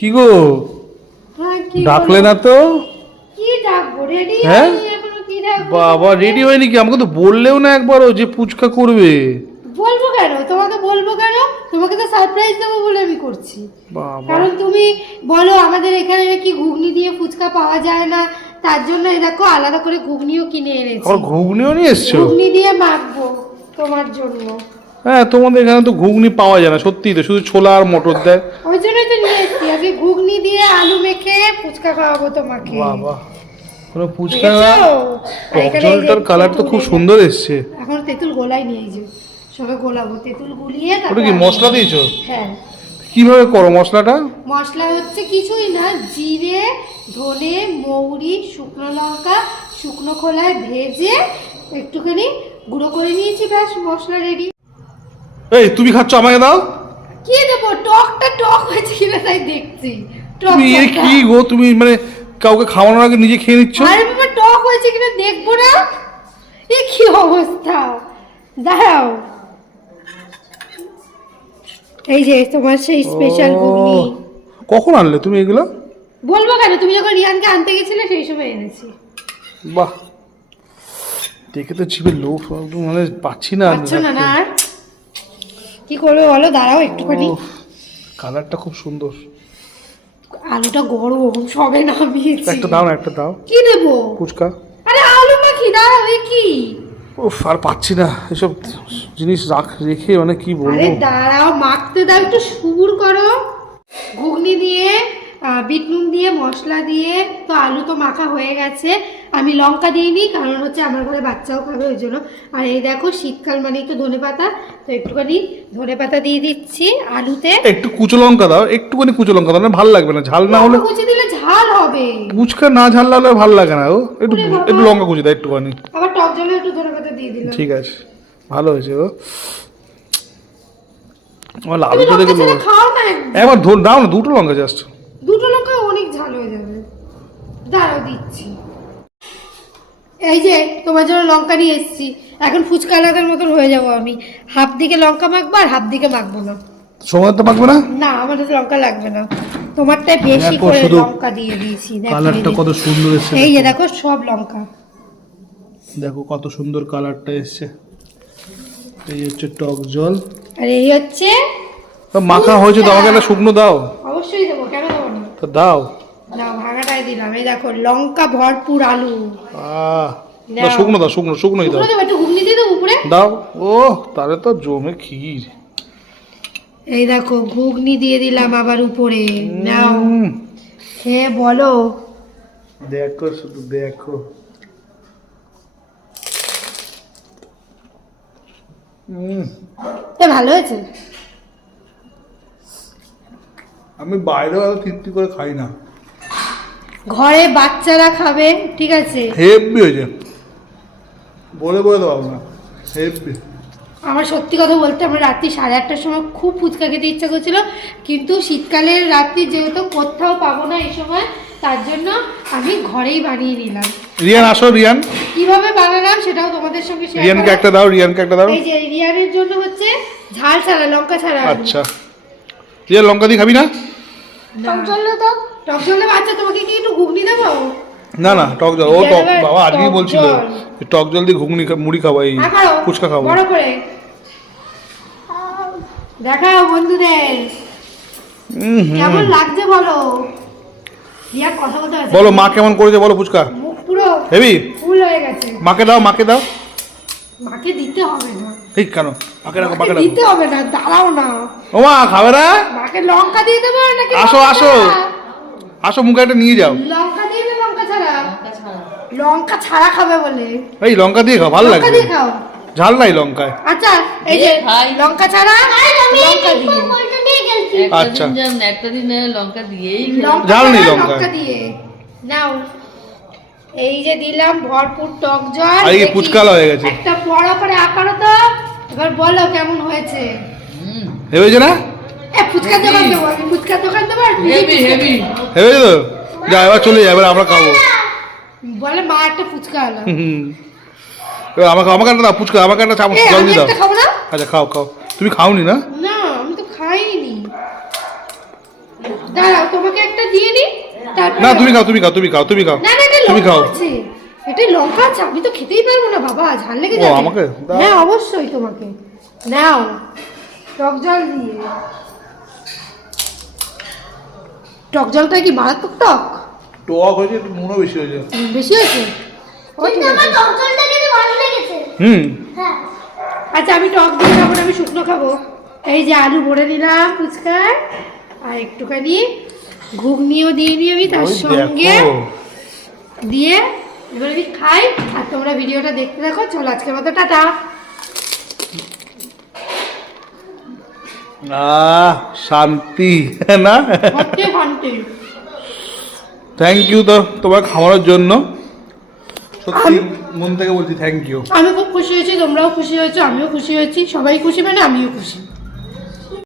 কি গো, ডাকলে না তো? কি ডাকবো, রেডি হ্যাঁ হইনি এখনো, কি ডাকবো? বাবা রেডি হয়নি কি? আমাকে তো বললেও না একবারও যে ফুচকা করবে। বলবো কেন তোমাকে, বলবো কেন তোমাকে? তো সারপ্রাইজ দেবো বলে আমি করছি। বাবা কারণ তুমি বলো আমাদের এখানে নাকি ঘুগনি দিয়ে ফুচকা পাওয়া যায় না, তার জন্য এই দেখো আলাদা করে ঘুগনিও কিনে এনেছি। আবার ঘুগনিও নিয়ে এসছো? ঘুগনি দিয়ে মাখবো তোমার জন্য। হ্যাঁ তোমাদের এখানে তো ঘুগনি পাওয়া যায় না, সত্যি তো, শুধু ছোলা আর মটর দেয়। ওই জন্যই তো নিয়ে এসছি, আজকে ঘুগনি দিয়ে আলু মেখে ফুচকা খাওয়াবো তোমাকে। বাবা কোনো ফুচকা, দেখেছো? আর টক এখানে এই যে জলটার কালার তো খুব তেঁতুল, সুন্দর এসছে। এখন তেঁতুল গোলাই নিয়ে এই যে সবে গোলাবো, তেঁতুল গুলিয়ে ওটা তারপর কি মশলা দিয়েছো? হ্যাঁ, কিভাবে করো মশলাটা? মশলা হচ্ছে কিছুই না, জিরে, ধনে, মৌরি, শুকনো লঙ্কা শুকনো খোলায় ভেজে একটুখানি গুঁড়ো করে নিয়েছি, ব্যাস মশলা রেডি। এই তুমি খাচ্ছ, আমাকে দাও। কি দেবো, টকটা টক হয়েছে কিনা তাই দেখছি। টক তুমি এ কি গো, তুমি মানে কাউকে খাওয়ানোর আগে নিজে খেয়ে নিচ্ছ? আরে বাবা, টক হয়েছে কিনা দেখবো না? এ কি অবস্থা, দাঁড়াও। এই যে তোমার সেই স্পেশাল ঘুগনি। কখন আনলে তুমি এগুলো? বলবো কেন, তুমি যখন রিয়ানকে আনতে গেছিলে সেই সময় এনেছি। বাহ, দেখে তো জিভে লোভ মানে পাচ্ছি না। পাচ্ছ না না? আর কি করবে বলো, দাঁড়াও একটুখানি। কালারটা খুব সুন্দর। আলুটা গরম, সবে নামিয়েছি। একটা দাও না, একটা দাও। কি দেবো? ফুচকা। আরে আলু মাখি, দাঁড়াও। এ কি? উফ, আর পাচ্ছি না এসব জিনিস রেখে, মানে কি আরে বলবো। দাঁড়াও, মাখতে দাও, একটু সুর করো। ঘুগনি দিয়ে বিট নুন দিয়ে মশলা দিয়ে তো আলু তো মাখা হয়ে গেছে। আমি লঙ্কা দিইনি, কারণ হচ্ছে আমার ঘরে বাচ্চাও খাবে ওই জন্য। আর এই দেখো শীতকাল মানেই তো ধনেপাতা, তো একটুখানি ধনেপাতা দিয়ে দিচ্ছি আলুতে। একটু কুচো লঙ্কা দাও, একটুখানি কুচো লঙ্কা দাও, না ভালো লাগবে না, ঝাল না হলে। লঙ্কা কুচি দিলে ঝাল হবে। ফুচকা না ঝাল না হলে ভালো লাগে না। ও একটু ওরে বাবা। একটু লঙ্কা কুচি দাও একটুখানি। আবার টক জলে একটু ধনেপাতা দিয়ে দিলাম। ঠিক আছে, ভালো হয়েছে। ও আমার তুমি আলুটা লঙ্কা দেখে ছাড়া খাও না একদম। একবার দাও না, দুটো লঙ্কা জাস্ট। দুটো লঙ্কা অনেক ঝাল হয়ে যাবে, দাঁড়াও দিচ্ছি। এই যে তোমার জন্য লঙ্কা নিয়ে এসেছি। এখন ফুচকা আলাদার মতন হয়ে যাবো আমি। হাফ দিকে লঙ্কা মাখবো আর হাফ দিকে মাখবো না। সময় তো মাখবে না? না, আমার তো লঙ্কা লাগবে না। তোমারটাই বেশি দেখো করে শুধু লঙ্কা দিয়ে দিয়েছি। দেখো, কালারটা কত সুন্দর এসেছে। এই যে দেখো সব লঙ্কা। দেখো কত সুন্দর কালারটা এসেছে। এই হচ্ছে টক জল, আর এই হচ্ছে মাখা হয়েছে। তো আমাকে একটা শুকনো দাও। অবশ্যই দেবো, কেন দেবো না? তো দাও। দাও, ভাগাটাই দিলাম। এই দেখো লঙ্কা ভরপুর আলু। দাও শুকনো, দাও শুকনো, শুকনোই দাও। শুকনো দেবো, একটু ঘুগনি দিয়ে দেবো উপরে। দাও। ও তাহলে তো জমে ক্ষীর। এই দেখো ঘুগনি দিয়ে দিলাম আবার উপরে। নাও খেয়ে বলো। দেখো শুধু দেখো। ভালো হয়েছে। আমি বাইরে তৃপ্তি করে খাই না, ঘরে বাচ্চারা খাবে, ঠিক আছে। হেভি হয়েছে, বলে বলে দেবো না, হেভি। আমার সত্যি কথা বলতে, আমার রাত্রি 8:30টার সময় খুব ফুচকা খেতে ইচ্ছা করছিল, কিন্তু শীতকালের রাত্রি যেহেতু কোথাও পাবো না এই সময়, তার জন্য আমি ঘরেই বানিয়ে নিলাম। রিয়ান আসো, রিয়ান। কিভাবে বানালাম সেটাও তোমাদের সঙ্গে শেয়ার রিয়ানকে করব। একটা দাও, রিয়ানকে একটা দাও। এই যে রিয়ানের জন্য হচ্ছে ঝাল ছাড়া, লঙ্কা ছাড়া। আচ্ছা, রিয়ান লঙ্কা দিয়ে খাবি না? টক জল দাও। টক জলে বাচ্চা, তোমাকে কি একটু ঘুগনি দেবো? না না, টক জল। ও টক, এবার বাবা আজকেই টক বলছিল জল। যে টক জল দিয়ে ঘুগনি মুড়ি খাবো, এই দেখাও, ফুচকা খাবো। বড় করে দেখাও বন্ধুদের কেমন লাগছে বলো। রিয়া কথা বলতে আছে। বলো মা কেমন করেছে বলো ফুচকা। মুখ পুরো হেভি। ফুল হয়ে গেছে। মাকে দাও, মাকে দাও। মাকে দিতে হবে না। ঠিক কেন? মাকে রাখো, মাকে মাকে রাখো। দিতে হবে না, দাঁড়াও না। ও মা খাবে না? মাকে লঙ্কা দিয়ে দেবো নাকি? আসো, লঙ্কা আসো। ছাড়া? আসো, মুখে একটা নিয়ে যাও। লঙ্কা দিয়ে না লঙ্কা ছাড়া? লঙ্কা ছাড়া খাবে বলে। এই লঙ্কা দিয়ে খাও, ভালো লঙ্কা লাগবে। দিয়ে খাও। ঝাল নাই লঙ্কায়। আচ্ছা এই যে লঙ্কা ছাড়া লঙ্কা দিয়ে। আচ্ছা, একটা দিন লঙ্কা দিয়েই লঙ্কা ঝাল নেই ছাড়া লঙ্কায়। লঙ্কা দিয়ে নাও। এই যে দিলাম ভরপুর টক জল। আর এই দেখি, ফুচকালা হয়ে গেছে। একটা বড় করে আকারও তো। এবার বলো কেমন হয়েছে। হেবেছে না? এ ফুচকার দোকান দেবো আমি, ফুচকার দোকান দেবো আর হেভি হেভি। হেবেছে তো? যা এবার চলে যাবে, আমরা খাবো। বলে মা একটা ফুচকা আলা। এবার আমাকে আমাকে একটা দাও ফুচকা, আমাকে একটা চামচ জল আমি দিয়ে দাও। একটা খাবো না? আচ্ছা খাও খাও, তুমি খাওনি না? না আমি তো খাইনি। দাঁড়াও তোমাকে একটা দিয়ে নি তারপর না তুমি খাও, তুমি খাও, তুমি খাও, তুমি খাও, না না এটা তুমি লঙ্কা খাও। আছে, এটা লঙ্কা আছে, আমি তো খেতেই পারবো না বাবা, ঝাল লেগে ও, যাবে। আমাকে দাও। হ্যাঁ অবশ্যই তোমাকে নাও, টক জল দিয়ে। টক জলটা কি মারাত্মক টক? টক হয়েছে, একটু নুনও বেশি হয়েছে। বেশি হয়েছে? ও ঠিক আছে। হুম। আচ্ছা আমি টক দিয়ে খাবো না, আমি শুকনো খাবো। এই যে আলু ভরে নিলাম ফুচকায়, আর একটুখানি ঘুগনিও দিয়ে নিই আমি তার ওই সঙ্গে দেখো। দিয়ে এবার আমি খাই, আর তোমরা ভিডিওটা দেখতে থাকো। চলো আজকের মতো টাটা। শান্তি না? সত্যি শান্তি। থ্যাংক ইউ তো তোমার খাওয়ানোর জন্য, সত্যি মন থেকে বলছি থ্যাংক ইউ। আমি খুব খুশি হয়েছি, তোমরাও খুশি হয়েছো, আমিও খুশি হয়েছি, সবাই খুশি মানে আমিও খুশি।